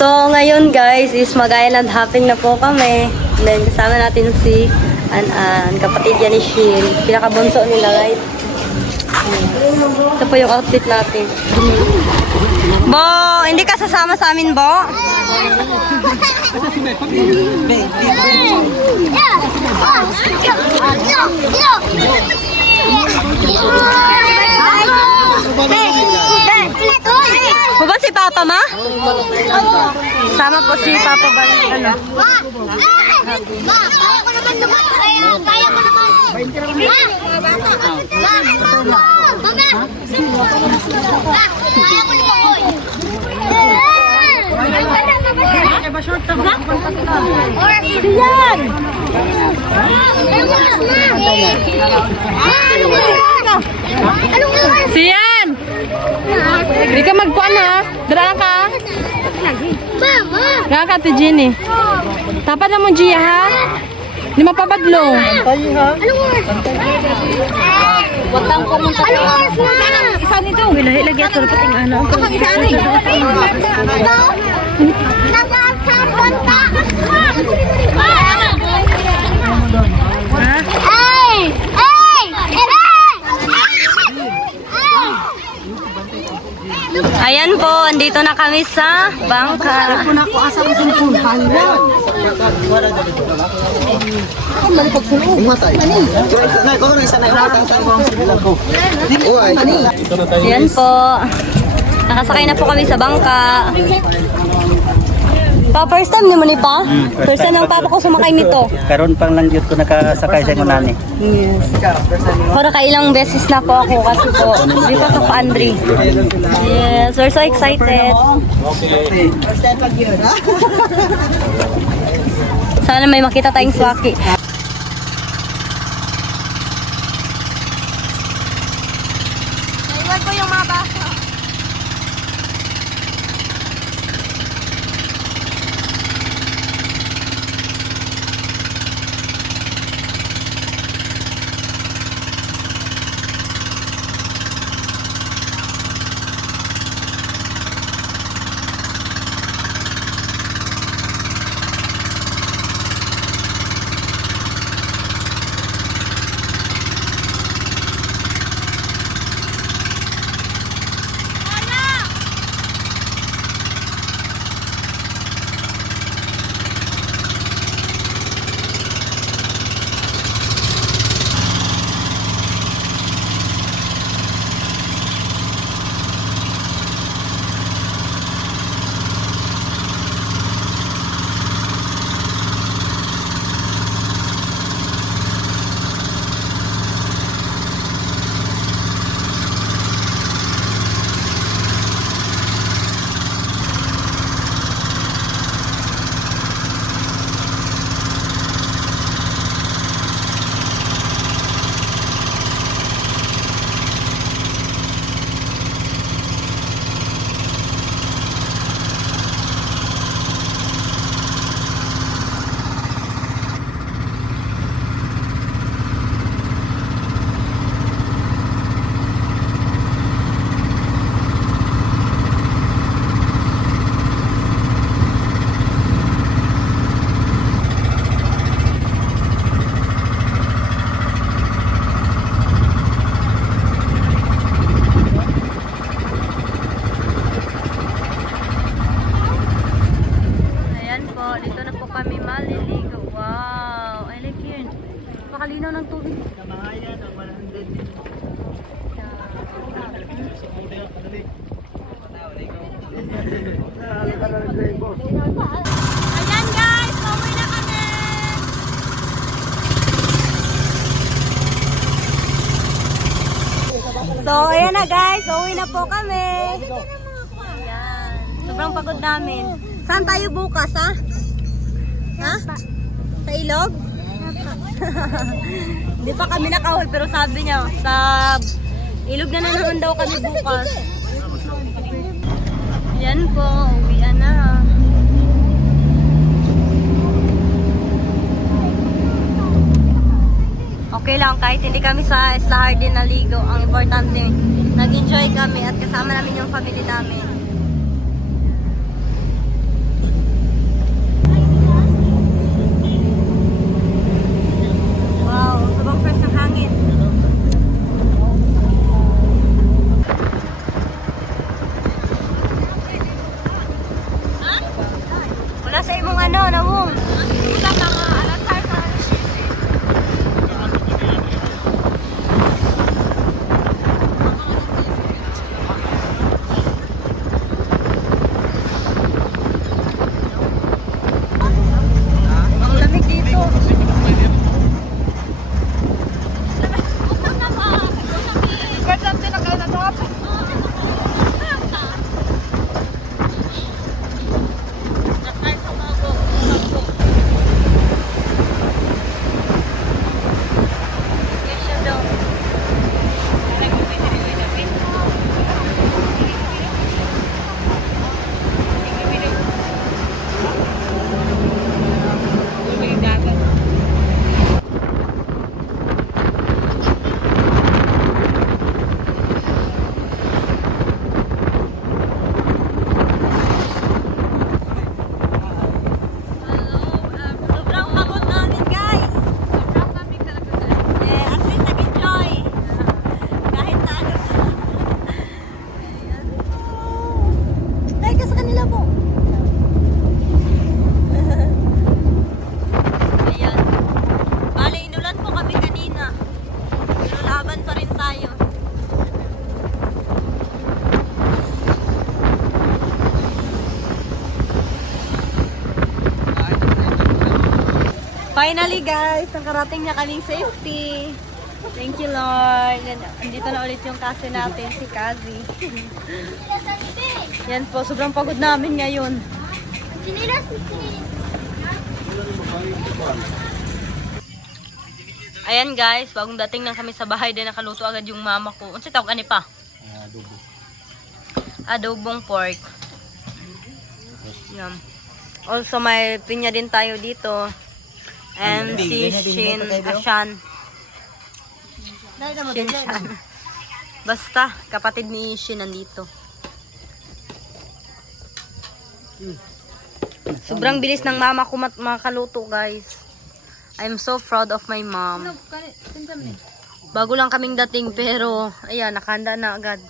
So, ngayon guys, is mag-island hopping na po kami. And then, kasama natin si An-An, kapatid yan ni Shin. Pinakabunso nila, right? Ito po yung outfit natin. Bo, hindi ka sasama sa amin, Bo? Mo ba si Papa, ma? Sama po si Papa ba? Ano? Kaya ko naman naman. Kaya ko naman. Sian! Hindi ka magkuhan ha? Dara ka? Mama! Dara ka, Ate Jenny. Tapat na mo, Gia ha? Hindi mapabadlong. Anong oras? Huwag kang pumunta. Anong oras na? Isa nito. Lagi ato. Pating ano. Nag-aasapon ka! Ha? Ay! Ay! Ayan po, andito na kami sa bangka. Ayan po. Nakasakay na po kami sa bangka. Pa, first time ni mo ni pa? First time ng papa ko sumakay nito. Karon pang lang yun ko nakasakay sa ngunani. Yes. Pero kailang beses na po ako kasi po because of Andre. Yes, we're so excited. Sana may makita tayong swaki. Naiwan ko yung mga basa. Napakalinaw ng tubig. Ayan guys, pauwi na kami. So ayan na guys, pauwi na po kami. Ayan. Sobrang pagod namin. Saan tayo bukas ha? Ha? Sa ilog? Hindi pa kami nakauwi pero sabi niya sa ilog na naman daw kami bukas. Yan po, uwian na. Okay lang kahit hindi kami sa Isla Hardin naligo. Ang importante, nag-enjoy kami at kasama namin yung family namin. Wala sa imong ano, nawong. Ang lamig dito. Sobrang pagod namin, guys. Eh, at least nag-enjoy. Kahit na ano. Ayan. Tayo ka sa kanila po. Ayan. Bale, inulan po kami kanina. Pero laban pa rin tayo. Finally guys, nakarating na kaming safety. Thank you Lord. Andito na ulit yung kasi natin, si Kazi. Yan po, sobrang pagod namin ngayon. Ayan guys, bagong dating lang kami sa bahay din nakaluto agad yung mama ko. Unsa tawag ani pa? Adobo. Adobong pork. Yan. Also may pinya din tayo dito. And si Shin Ashan. Shin Ashan. Basta, kapatid ni Shin nandito. Sobrang bilis ng mama ko makaluto guys. I'm so proud of my mom. Bago lang kaming dating pero ayan, nakahanda na agad.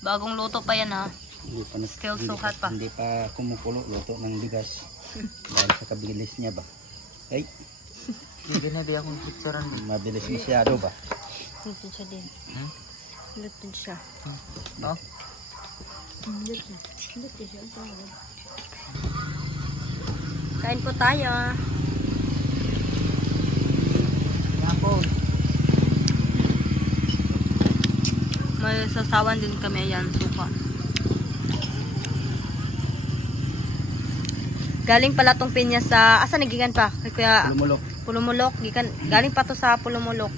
Bagong luto pa yan ha. Still sukat pa. Hindi pa kumukulo, luto ng bigas. Dahil sa kabilis niya ba? Ay, hindi na di akong picturean. Mabilis masyado ba? Luto siya din. Luto siya. No? Luto siya. Kain po tayo. May sasawan din kami, ayan, suka. Galing pala tong pinya sa, asa nagigan pa? Kay Kuya Pulumulok. Pulumulok. Galing pa to sa Pulumulok.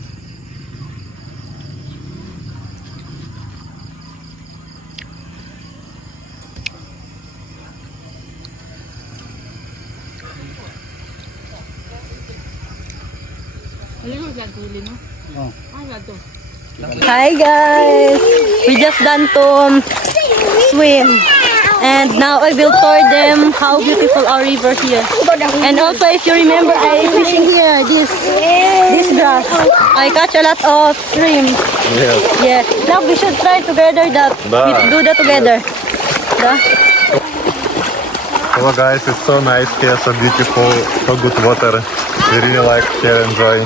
Oh. Hi guys! We just done to swim. And now I will tour them how beautiful our river here. And also if you remember I fishing here, this grass. I catch a lot of shrimp. Yes. Yeah. Now we should try together that. We do that together. Hello guys, it's so nice here, so beautiful, so good water. We really like here, enjoy.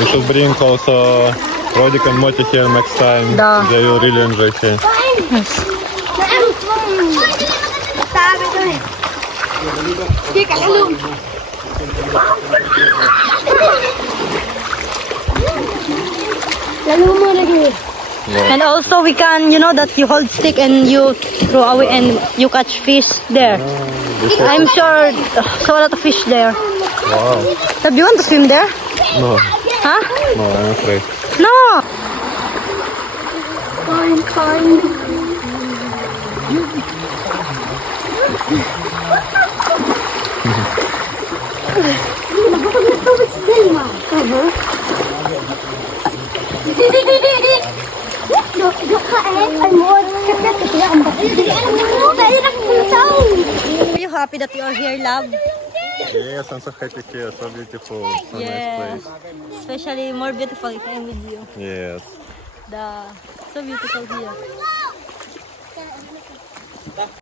We should bring also Rodik and Moti here next time. Da. They will really enjoy here. And also we can, you know that you hold stick and you throw away and you catch fish there. I'm sure so a lot of fish there. Wow. Do you want to swim there? No, Huh? no, I'm afraid. No! Are you happy that you are here, love? Yes, I'm so happy here, so beautiful, so Yeah. nice place. Especially more beautiful if I'm with you. Yes. So beautiful here.